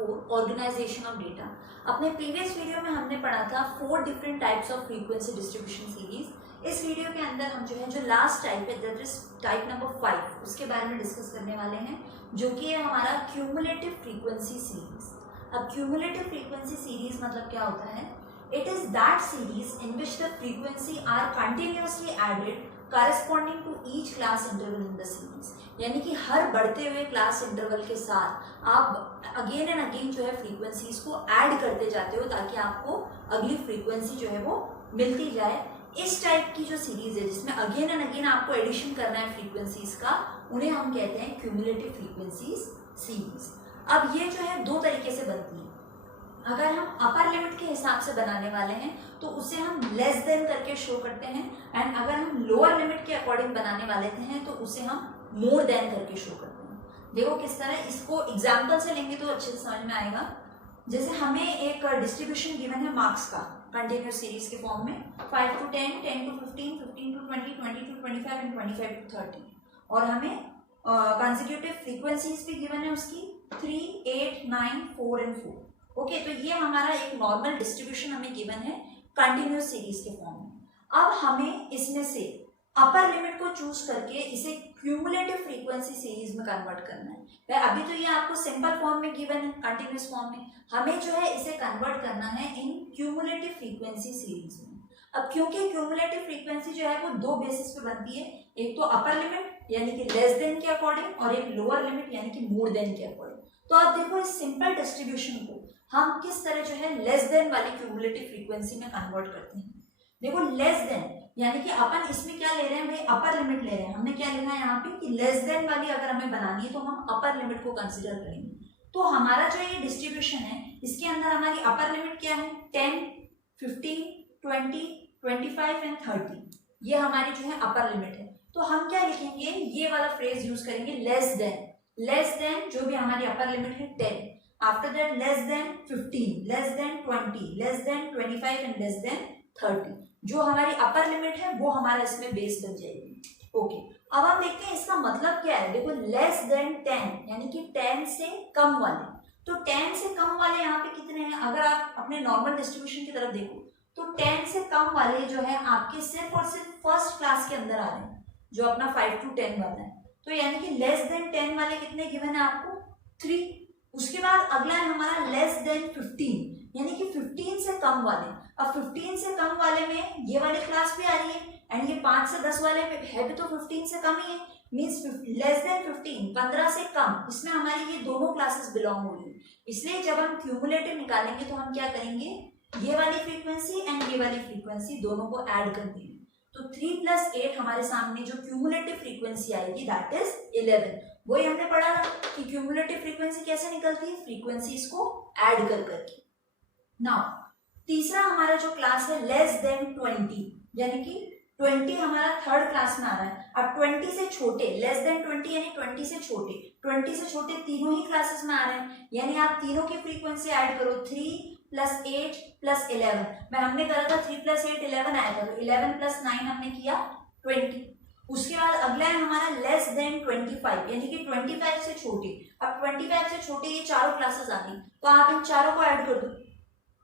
4 organisation of data. अपने previous video में हमने पढ़ा था 4 different types of frequency distribution series. इस वीडियो के अंदर हम जो लास्ट टाइप है दैट इज टाइप नंबर 5 उसके बारे में डिस्कस करने वाले हैं, जो कि है हमारा क्यूमुलेटिव फ्रीक्वेंसी सीरीज। अब क्यूमुलेटिव फ्रीक्वेंसी सीरीज मतलब क्या होता है? It is that series in which the frequency are continuously added corresponding to each class interval in the series। यानी कि हर बढ़ते हुए क्लास इंटरवल के साथ आप अगेन एंड अगेन जो है फ्रीक्वेंसीज को ऐड करते जाते हो ताकि आपको अगली फ्रीक्वेंसी जो है वो मिलती जाए। इस टाइप की जो सीरीज है जिसमें अगेन एंड अगेन आपको एडिशन करना है फ्रीक्वेंसीज का, उन्हें हम कहते हैं क्यूमुलेटिव फ्रीक्वेंसीज सीरीज। अब ये जो है दो तरीके से बनती है। अगर हम अपर लिमिट के हिसाब से बनाने वाले हैं तो उसे हम लेस देन करके शो करते हैं, एंड अगर हम लोअर लिमिट के अकॉर्डिंग बनाने वाले हैं तो उसे हम मोर देन करके शो करते हैं। देखो किस तरह, इसको एग्जाम्पल से लेंगे तो अच्छे से समझ में आएगा। जैसे हमें एक डिस्ट्रीब्यूशन गिवन है मार्क्स का कंटिन्यूस सीरीज के फॉर्म में 5 to 10, 10 to 15, 15 to 20, 20 to 25 and 25 to 30, और हमें कंसेक्यूटिव फ्रीक्वेंसीज भी गिवन है उसकी 3, 8, 9, 4 एंड 4। ओके, तो ये हमारा एक नॉर्मल डिस्ट्रीब्यूशन हमें गिवन है कंटिन्यूस सीरीज के फॉर्म में। अब हमें इसमें से अपर लिमिट को चूज करके इसे क्यूमुलेटिव फ्रीक्वेंसी सीरीज में कन्वर्ट करना है। अभी तो ये आपको सिंपल फॉर्म में गिवन है कंटिन्यूस फॉर्म में, हमें जो है इसे कन्वर्ट करना है इन क्यूमुलेटिव फ्रीक्वेंसी सीरीज में। अब क्योंकि क्यूमुलेटिव फ्रीक्वेंसी जो है वो दो बेसिस पे बनती है, एक तो अपर लिमिट यानी कि लेस देन के अकॉर्डिंग, और एक लोअर लिमिट यानी कि मोर देन के अकॉर्डिंग। तो आप देखो इस सिंपल डिस्ट्रीब्यूशन को हम किस तरह जो है लेस देन वाली क्यूमुलेटिव फ्रीक्वेंसी में कन्वर्ट करते हैं। देखो लेस देन यानी कि अपन इसमें क्या ले रहे हैं भाई, अपर लिमिट ले रहे हैं। हमने क्या लिखा है यहाँ पे कि लेस देन वाली अगर हमें बनानी है तो हम अपर लिमिट को कंसीडर करेंगे। तो हमारा जो ये डिस्ट्रीब्यूशन है इसके अंदर हमारी अपर लिमिट क्या है, 10, 15, 20, 25 एंड 30, ये हमारी जो है अपर लिमिट है। तो हम क्या लिखेंगे, ये वाला फ्रेज यूज करेंगे लेस देन जो भी हमारी अपर लिमिट है 10, after that less than 15, less than 20, less than 25 and less than 30, जो हमारी अपर लिमिट है वो हमारा इसमें बेस बन जाएगी। ओके, अब हम देखते हैं इसका मतलब क्या है। देखो लेस देन 10 यानी कि 10 से कम वाले, तो 10 से कम वाले यहाँ पे कितने हैं? अगर आप अपने नॉर्मल डिस्ट्रीब्यूशन की तरफ देखो तो 10 से कम वाले जो है आपके सिर्फ और सिर्फ फर्स्ट क्लास के अंदर आ रहे हैं, जो अपना 5 to 10 वाला है। तो यानी कि लेस देन 10 वाले कितने गिवन है आपको, 3। उसके बाद अगला है हमारा लेस देन 15 यानी कि 15 से कम वाले। अब 15 से कम वाले में ये वाली क्लास भी आ रही है, एंड ये 5 से 10 वाले पे है भी तो 15 से कम ही है, मींस लेस देन 15 15 से कम, इसमें हमारी ये दोनों क्लासेस बिलोंग हो रही है। इसलिए जब हम क्यूमुलेटिव निकालेंगे तो हम क्या करेंगे, ये वाली फ्रीक्वेंसी एंड ये वाली फ्रीक्वेंसी दोनों को ऐड कर देंगे। तो 3 + 8 हमारे सामने जो क्यूमुलेटिव फ्रीक्वेंसी आएगी दैट इज 11। वही हमने पढ़ा था कि क्यूमुलेटिव फ्रीक्वेंसी कैसे निकलती है, फ्रीक्वेंसीज को ऐड कर करके। नाउ तीसरा हमारा जो क्लास है लेस देन 20 यानी कि 20 हमारा थर्ड क्लास में आ रहा है। अब 20 से छोटे, लेस देन 20 यानी 20 से छोटे, 20 से छोटे तीनों ही क्लासेस में आ रहे हैं, यानी आप तीनों की फ्रीक्वेंसी ऐड करो, 3 + 8 + 11। मैं हमने करा था 3 + 8 11 आया था, तो 11 + 9 हमने किया 20। उसके बाद अगला है हमारा लेस देन 25 यानी कि 25 से छोटे। अब 25 से छोटे ये चारों क्लासेस आ गई, तो आप इन चारों को ऐड कर दो।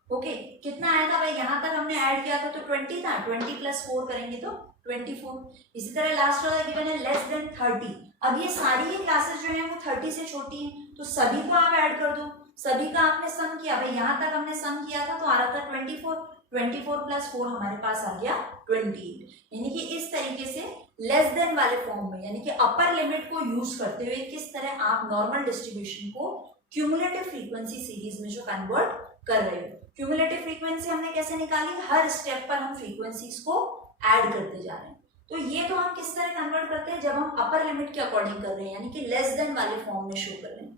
ओके, कितना आया था भाई, यहाँ तक हमने ऐड किया था तो 20 था, 20 + 4 करेंगे तो 24। इसी तरह लास्ट वाला गिवन है लेस देन 30। अब ये सारी ही क्लासेस जो है वो 30 से छोटी है, तो सभी को आप ऐड कर दो। सभी का आपने सम किया भाई, यहाँ तक हमने सम किया था तो आ रहा था 24 + 4 हमारे पास आ गया 28। यानी कि इस तरीके से लेस देन वाले फॉर्म में यानी कि अपर लिमिट को यूज करते हुए किस तरह आप नॉर्मल डिस्ट्रीब्यूशन को क्यूमुलेटिव फ्रीक्वेंसी सीरीज में जो कन्वर्ट कर रहे हो। क्यूमुलेटिव फ्रीक्वेंसी हमने कैसे निकाली, हर स्टेप पर हम फ्रीक्वेंसीज को ऐड करते जा रहे हैं। तो ये तो हम किस तरह कन्वर्ट करते हैं, जब हम अपर लिमिट के अकॉर्डिंग कर रहे हैं यानी कि लेस देन वाले फॉर्म में शो कर रहे हैं।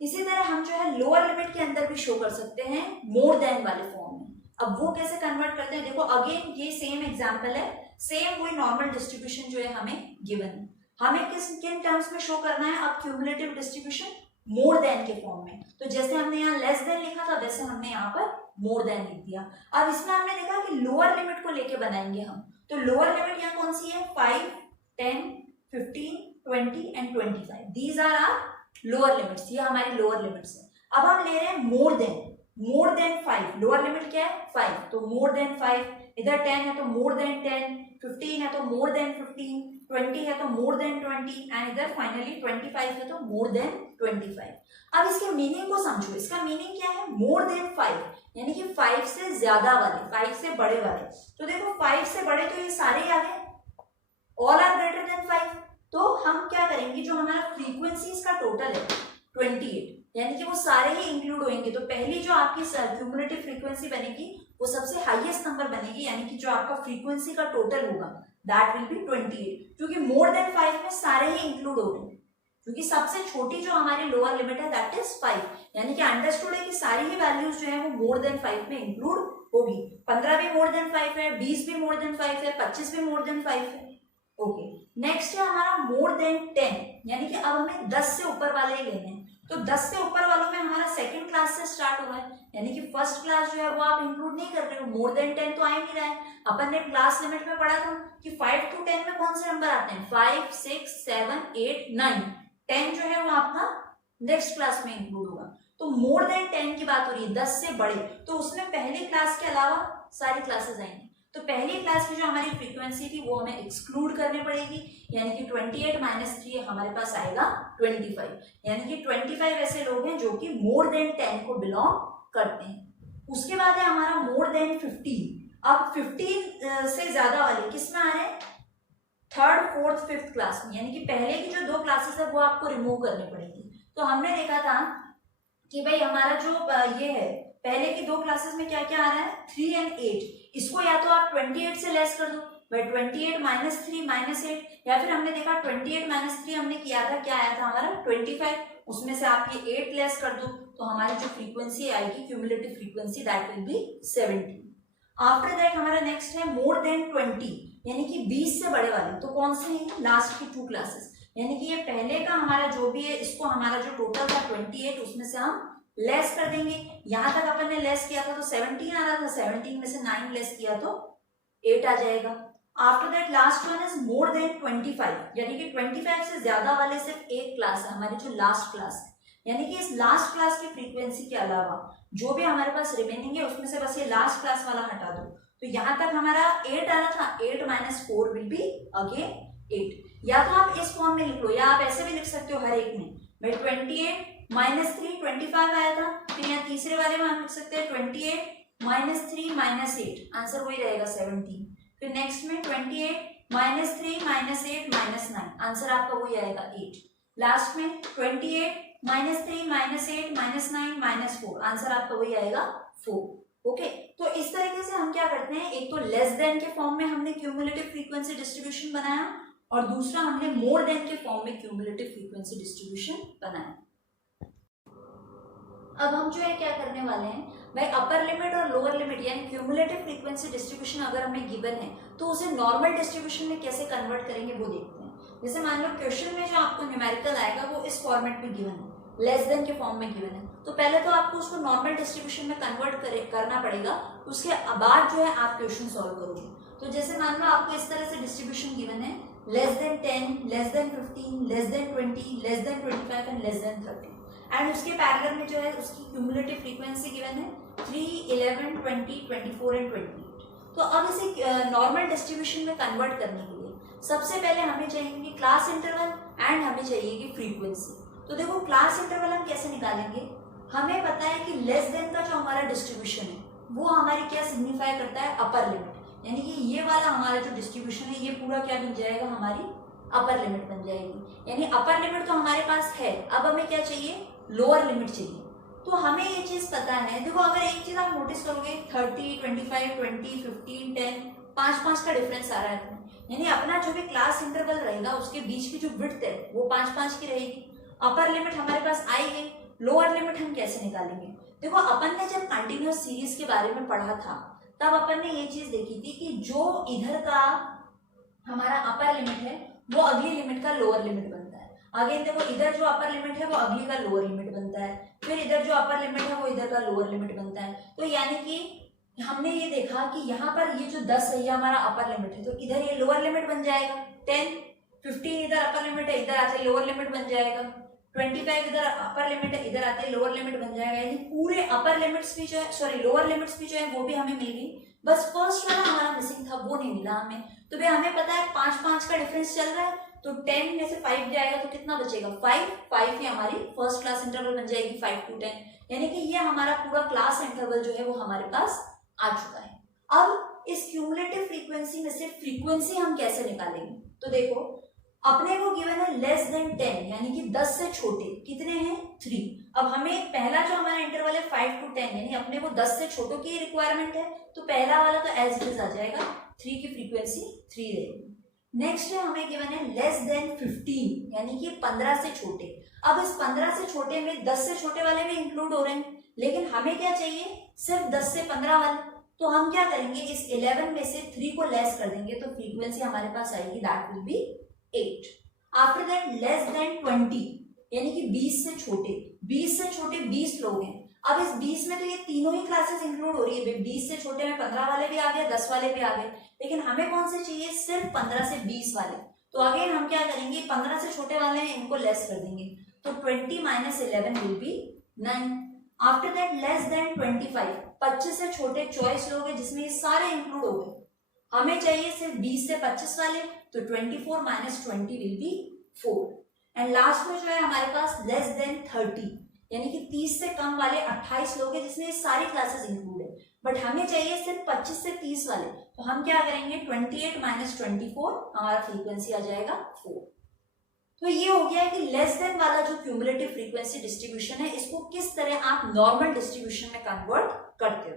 इसी तरह हम जो है लोअर लिमिट के अंदर भी शो कर सकते हैं मोर देन वाले फॉर्म में। अब वो कैसे कन्वर्ट करते हैं, देखो अगेन ये सेम एग्जांपल है, सेम वही नॉर्मल डिस्ट्रीब्यूशन जो है हमें गिवन है। हमें किन टर्म्स में शो करना है, अब क्यूमुलेटिव डिस्ट्रीब्यूशन मोर देन के फॉर्म में। तो जैसे हमने यहाँ लेस देन लिखा था वैसे हमने यहाँ पर मोर देन लिख दिया। अब इसमें हमने देखा कि लोअर लिमिट को लेके बनाएंगे हम, तो लोअर लिमिट यहाँ कौन सी है, 5, 10, 15, 20 and 25। These are are lower limits, ये हमारी लोअर लिमिट्स है। अब हम ले रहे हैं मोर देन 5, लोअर लिमिट क्या है 5, तो मोर देन 5, इधर 10 है तो मोर देन 10, 15 है तो मोर देन 15, 20 है तो मोर देन 20 एंड इधर फाइनली 25 है तो मोर देन 25। अब इसके मीनिंग को समझो, इसका मीनिंग क्या है, मोर देन 5 यानी कि 5 से ज्यादा वाले, 5 से बड़े वाले। तो देखो 5 से बड़े तो ये सारे आ गए, ऑल आर ग्रेटर देन 5। तो हम क्या करेंगे, जो हमारा फ्रीक्वेंसीज का टोटल है 28 यानी कि वो सारे ही इंक्लूड होंगे। तो पहली जो आपकी क्यूमुलेटिव फ्रीक्वेंसी बनेगी वो सबसे हाईएस्ट नंबर बनेगी, यानी कि जो आपका फ्रीक्वेंसी का टोटल होगा दैट विल बी 28, क्योंकि मोर देन 5 में सारे ही इंक्लूड हो रहे हैं, क्योंकि सबसे छोटी जो हमारी लोअर लिमिट है दैट इज 5, यानी कि अंडरस्टूड है कि सारी ही वैल्यूज जो है वो मोर देन 5 में इंक्लूड होगी। 15 भी मोर देन 5 है, 20 भी मोर देन 5 है, 25 भी मोर देन 5 है। ओके, नेक्स्ट है हमारा मोर देन 10, यानी कि अब हमें 10 से ऊपर वाले ही लेने हैं। तो 10 से ऊपर वालों में हमारा सेकंड क्लास से स्टार्ट हुआ है, यानी कि फर्स्ट क्लास जो है वो आप इंक्लूड नहीं कर रहे हो, मोर देन 10 तो आ ही नहीं रहा है। अपन ने क्लास लिमिट में पढ़ा था कि 5 to 10 में कौन से नंबर आते हैं, 5, 6, 7, 8, 9, 10 जो है वो आपका नेक्स्ट क्लास में इंक्लूड होगा। तो मोर देन 10 की बात हो रही है, 10 से बड़े, तो उसमें पहली क्लास के अलावा सारी क्लासेस आएंगी। तो पहली क्लास की जो हमारी फ्रीक्वेंसी थी वो हमें एक्सक्लूड करनी पड़ेगी, यानी कि 28 माइनस 3 हमारे पास आएगा 25, यानी कि 25 ऐसे लोग हैं जो कि मोर देन 10 को बिलोंग करते हैं। उसके बाद है हमारा मोर देन 15। अब 15 से ज्यादा वाले किस में आ रहे हैं, थर्ड, फोर्थ, फिफ्थ क्लास में, यानी कि पहले की जो 2 क्लासेस है वो आपको रिमूव करनी पड़ेगी। तो हमने देखा था कि भाई हमारा जो ये है पहले की 2 क्लासेस में क्या क्या आ रहा है, 3 and 8, इसको या तो आप 28 से लेस कर दो, भाई 28 माइनस 3 माइनस 8, या फिर हमने देखा 28 माइनस 3 हमने किया था, क्या आया था हमारा 25, उसमें से आप ये 8 लेस कर दो तो हमारी जो फ्रीक्वेंसी आएगी cumulative frequency that will be 70। After that हमारा नेक्स्ट है मोर देन 20, यानी कि 20 से बड़े वाले। तो कौन से हैं, लास्ट की 2 क्लासेस, यानी कि ये पहले का हमारा जो भी है, इसको हमारा जो टोटल था 28 उसमें से हम लेस कर देंगे। यहां तक अपन ने लेस किया था तो 17 आ रहा था, 17 में से 9 लेस किया तो 8 आ जाएगा। After that last one is more than 25, यानी कि 25 से ज्यादा वाले सिर्फ एक क्लास है, हमारी जो लास्ट क्लास है, यानी कि इस लास्ट क्लास की फ्रीक्वेंसी के अलावा जो भी हमारे पास रिमेनिंग है उसमें से बस ये लास्ट क्लास वाला हटा दो। तो यहां तक हमारा 8 आ रहा था, 8 माइनस 4 विल बी अगेन 8। या तो आप इस फॉर्म में लिख लो या आप ऐसे भी लिख सकते हो हर एक में, भाई 28 माइनस 3 25 आया था, फिर यहाँ तीसरे वाले में हम लिख सकते हैं 28 माइनस 3 माइनस 8, आंसर वही रहेगा 17। फिर नेक्स्ट में 28 माइनस 3 माइनस 8 माइनस 9, आंसर आपका वही आएगा 8। लास्ट में 28 minus 3 minus 8 minus 9 minus 4, answer आपका वही आएगा 4। ओके, तो इस तरीके से हम क्या करते हैं, एक तो लेस देन के फॉर्म में हमने क्यूमुलेटिव फ्रीक्वेंसी डिस्ट्रीब्यूशन बनाया और दूसरा हमने मोर देन के फॉर्म में क्यूमुलेटिव फ्रीक्वेंसी डिस्ट्रीब्यूशन बनाया। अब हम जो है क्या करने वाले हैं, भाई अपर लिमिट और लोअर लिमिट यानी क्यूमुलेटिव फ्रीक्वेंसी डिस्ट्रीब्यूशन अगर हमें गिवन है तो उसे नॉर्मल डिस्ट्रीब्यूशन में कैसे कन्वर्ट करेंगे वो देखते हैं। जैसे मान लो क्वेश्चन में जो आपको न्यूमेरिकल आएगा वो इस फॉर्मेट में गिवन है, लेस देन के फॉर्म में गिवन है, तो पहले तो आपको उसको नॉर्मल डिस्ट्रीब्यूशन में कन्वर्ट करना पड़ेगा, उसके बाद जो है आप क्वेश्चन सॉल्व करोगे। तो जैसे मान लो आपको इस तरह से डिस्ट्रीब्यूशन गिवन है, less than 10, less than 15, less than 20, less than 25 and less than 30, and उसके पैरेलल में जो है उसकी क्यूमुलेटिव फ्रीक्वेंसी गिवन है 3, 11, 20, 24 एंड 28। तो अब इसे नॉर्मल डिस्ट्रीब्यूशन में कन्वर्ट करने के लिए सबसे पहले हमें चाहिए क्लास इंटरवल एंड हमें चाहिए फ्रीक्वेंसी। तो देखो क्लास इंटरवल हम कैसे निकालेंगे, हमें पता है कि लेस देन का जो हमारा डिस्ट्रीब्यूशन है वो हमारी क्या सिग्निफाई करता है, अपर लिमिट, यानी कि ये वाला हमारा जो डिस्ट्रीब्यूशन है ये पूरा क्या बन जाएगा, हमारी अपर लिमिट बन जाएगी। यानी अपर लिमिट तो हमारे पास है, अब हमें क्या चाहिए, लोअर लिमिट चाहिए। तो हमें ये चीज पता है, देखो अगर एक चीज आप नोटिस करोगे 30, 25, 20, 15, 10, 5 का डिफरेंस आ रहा है, यानी अपना जो भी क्लास इंटरवल रहेगा उसके बीच की जो विड्थ है वो 5 की रहेगी। अपर लिमिट हमारे पास आई है, लोअर लिमिट हम कैसे निकालेंगे, देखो अपन ने जब कंटिन्यूअस सीरीज के बारे में पढ़ा था तब अपन ने ये चीज देखी थी कि जो इधर का हमारा अपर लिमिट है वो अगली लिमिट का लोअर लिमिट बनता है। अगेन देखो इधर जो अपर लिमिट है वो अगली का लोअर लिमिट बनता है, फिर इधर जो अपर लिमिट है वो इधर का लोअर लिमिट बनता है। तो यानी कि हमने ये देखा कि यहाँ पर ये जो 10 है ये हमारा अपर लिमिट है, तो इधर ये लोअर लिमिट बन जाएगा 10, 15 इधर अपर लिमिट है, इधर आके लोअर लिमिट बन जाएगा 25 इधर अपर लिमिट है, इधर आते लोअर लिमिट बन जाएगा, यानी पूरे अपर लिमिट्स भी जो है, सॉरी लोअर लिमिट्स भी जो है वो भी हमें मिल गई, बस फर्स्ट वाला हमारा मिसिंग था वो नहीं मिला हमें। तो भाई हमें पता है 5 का डिफरेंस चल रहा है, तो 10 में से 5 जाएगा तो कितना बचेगा 5 ही हमारी फर्स्ट क्लास इंटरवल बन जाएगी 5 to 10, यानी कि ये हमारा पूरा क्लास इंटरवल जो है वो हमारे पास आ चुका है। अब इस क्यूमुलेटिव फ्रीक्वेंसी में से फ्रीक्वेंसी हम कैसे निकालेंगे, तो देखो अपने को गिवन है लेस देन 10 यानी कि 10 से छोटे कितने हैं 3। अब हमें पहला जो हमारा इंटरवल है 5 to 10 यानी अपने को 10 से छोटों की रिक्वायरमेंट है, तो पहला वाला तो एज इट इज आ जाएगा, 3 की फ्रीक्वेंसी 3 रहेगी। नेक्स्ट है हमें गिवन है लेस देन 15 यानी कि 15 से छोटे। अब इस 15 से छोटे में 10 से छोटे वाले भी इंक्लूड हो रहे हैं, लेकिन हमें क्या चाहिए सिर्फ 10 से 15 वाले, तो हम क्या करेंगे इस 11 में से 3 को लेस कर देंगे, तो फ्रीक्वेंसी हमारे पास आएगी that will be 8। After that less than 20 यानी कि 20 से छोटे, 20 से छोटे 20 लोग हैं। अब इस 20 में तो ये तीनों ही क्लासेस इंक्लूड हो रही है, 20 से छोटे में 15 वाले भी आ गए, 10 वाले भी आ गए, लेकिन हमें कौन से चाहिए सिर्फ 15 से 20 वाले। तो अगेन हम क्या करेंगे 15 से छोटे वाले हैं इनको लेस कर देंगे, तो 20 minus 11 will be 9। After that less than 25 25 से छोटे 24 लोग हैं जिसमें ये सारे इंक्लूड हो गए, हमें चाहिए सिर्फ 20 से 25 वाले, तो 24 minus 20 will be 4। And last में जो है हमारे पास लेस देन 30 यानी कि 30 से कम वाले 28 लोग हैं जिसमें ये सारी क्लासेस इंक्लूड है, बट हमें चाहिए सिर्फ 25 से 30 वाले, तो हम क्या करेंगे 28 माइनस 24 हमारा फ्रीक्वेंसी आ जाएगा 4। तो ये हो गया है कि लेस देन वाला जो क्यूमुलेटिव फ्रीक्वेंसी डिस्ट्रीब्यूशन है इसको किस तरह आप नॉर्मल डिस्ट्रीब्यूशन में कन्वर्ट करते हो।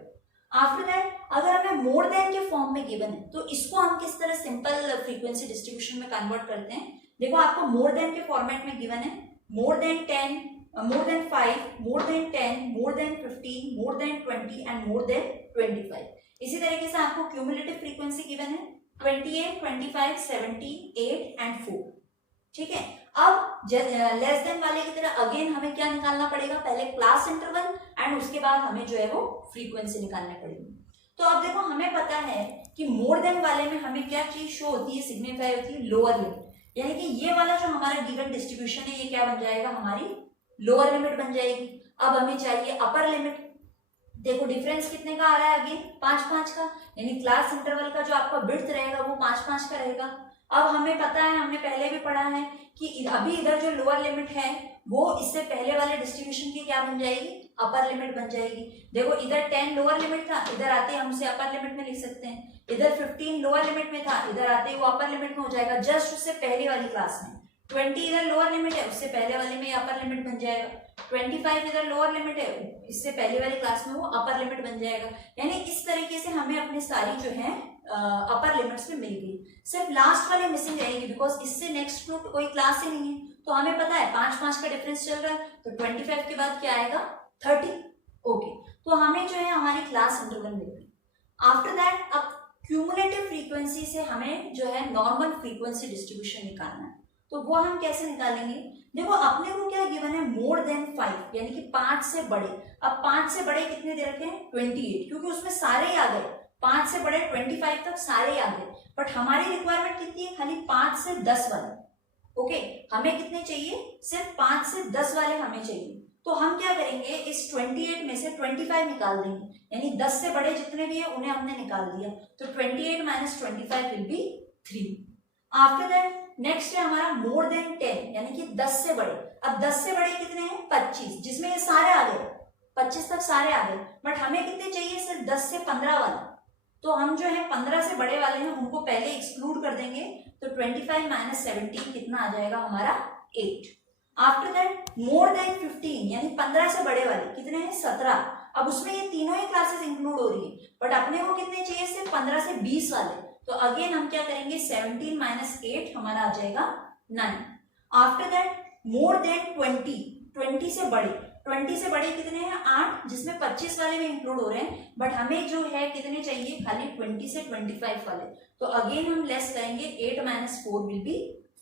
आफ्टर दैट अगर हमें मोर देन के फॉर्म में गिवन है तो इसको हम किस तरह सिंपल फ्रीक्वेंसी डिस्ट्रीब्यूशन में कन्वर्ट करते हैं। देखो आपको मोर देन के फॉर्मेट में गिवन है more than 10, more than 5, more than 10, more than 15, more than 20 and more than 25। इसी तरीके से आपको क्यूमुलेटिव फ्रीक्वेंसी गिवन है 28, 25, 70, 8 एंड 4। ठीक है, अब लेस देन वाले की तरह अगेन हमें क्या निकालना पड़ेगा, पहले क्लास इंटरवल एंड उसके बाद हमें जो है वो फ्रीक्वेंसी निकालनी पड़ेगी। तो अब देखो हमें पता है कि मोर देन वाले में हमें क्या चीज शो होती है, सिग्निफाई होती है लोअर लिमिट, यानी कि ये वाला जो हमारा गिवन डिस्ट्रीब्यूशन है ये क्या बन जाएगा हमारी लोअर लिमिट बन जाएगी। अब हमें चाहिए अपर लिमिट, देखो डिफरेंस कितने का आ रहा है अगेन 5 का, यानी क्लास इंटरवल का जो आपका विड्थ रहेगा वो 5 का रहेगा। अब हमें पता है, हमने पहले भी पढ़ा है कि अभी इधर जो लोअर लिमिट है वो इससे पहले वाले डिस्ट्रीब्यूशन की क्या बन जाएगी, अपर लिमिट बन जाएगी। देखो इधर 10 लोअर लिमिट था, इधर आते हम उसे अपर लिमिट में लिख सकते हैं। इधर 15 लोअर लिमिट में था, इधर आते वो अपर लिमिट में हो जाएगा जस्ट उससे पहले वाली क्लास में। 20 इधर लोअर लिमिट है, उससे पहले वाले में अपर लिमिट बन जाएगा। 25 इधर लोअर लिमिट है, इससे पहले वाली क्लास में वो अपर लिमिट बन जाएगा। यानी इस तरीके से हमें अपनी सारी जो है अपर लिमिट्स में मिल गई, सिर्फ लास्ट वाले मिसिंग रहेगी बिकॉज इससे नेक्स्ट ग्रुप कोई क्लास ही नहीं है। तो हमें पता है 5 का डिफरेंस चल रहा है, तो 25 के बाद क्या आएगा 30। ओके, तो हमें जो है हमारी क्लास इंटरवल मिल गई। आफ्टर दैट अब क्यूमुलेटिव फ्रीक्वेंसी से हमें जो है नॉर्मल फ्रीक्वेंसी डिस्ट्रीब्यूशन निकालना है, तो वो हम कैसे निकालेंगे। देखो अपने को क्या गिवन है मोर देन 5 यानी कि 5 से बड़े। अब 5 से बड़े कितने दे रखे हैं 28, क्योंकि उसमें सारे ही आ गए, 5 से बड़े 25 तक सारे ही आ गए, बट हमारी रिक्वायरमेंट कितनी है खाली 5 से 10 वाले। ओके, हमें कितने चाहिए सिर्फ 5 से 10 वाले हमें चाहिए। तो हम क्या करेंगे इस 28 में से 25 निकाल देंगे, यानी 10 से बड़े जितने भी है उन्हें हमने निकाल दिया, तो 28 minus 25 will be 3। After that next है हमारा मोर देन 10 यानी कि 10 से बड़े। अब 10 से बड़े कितने हैं 25, जिसमें ये सारे आ गए, 25 तक सारे आ गए, बट हमें कितने चाहिए सिर्फ 10 से 15 वाले। तो हम जो है 15 से बड़े वाले हैं उनको पहले एक्सक्लूड कर देंगे, तो 25 माइनस 17 कितना आ जाएगा हमारा 8। आफ्टर दैट मोर देन 15 यानी 15 से बड़े वाले कितने हैं 17। अब उसमें ये तीनों ही क्लासेस इंक्लूड हो रही है, बट अपने को कितने चाहिए सिर्फ 15 से 20 वाले। तो अगेन हम क्या करेंगे 17 माइनस 8 हमारा आ जाएगा 9। आफ्टर दैट मोर देन 20 से बड़े, 20 से बड़े कितने हैं 8, जिसमें 25 वाले भी इंक्लूड हो रहे हैं, बट हमें जो है कितने चाहिए खाली 20 से 25 वाले। तो अगेन हम लेस करेंगे 8 माइनस 4 विल बी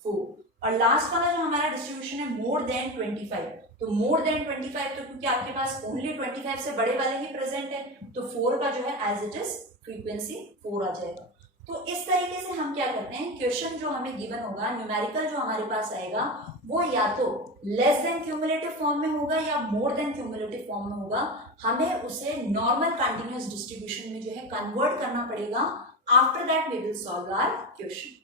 4। और लास्ट वाला जो हमारा डिस्ट्रीब्यूशन है मोर देन 25, तो मोर देन 25 तो क्योंकि आपके पास ओनली 25 से बड़े वाले ही प्रेजेंट है, तो 4 का जो है एज इट इज फ्रीक्वेंसी 4 आ जाएगा। तो इस तरीके से हम क्या करते हैं, क्वेश्चन जो हमें गिवन होगा न्यूमेरिकल जो हमारे पास आएगा वो या तो लेस देन क्यूमुलेटिव फॉर्म में होगा या मोर देन क्यूमुलेटिव फॉर्म में होगा, हमें उसे नॉर्मल कंटिन्यूअस डिस्ट्रीब्यूशन में जो है कन्वर्ट करना पड़ेगा. After that we will solve our question.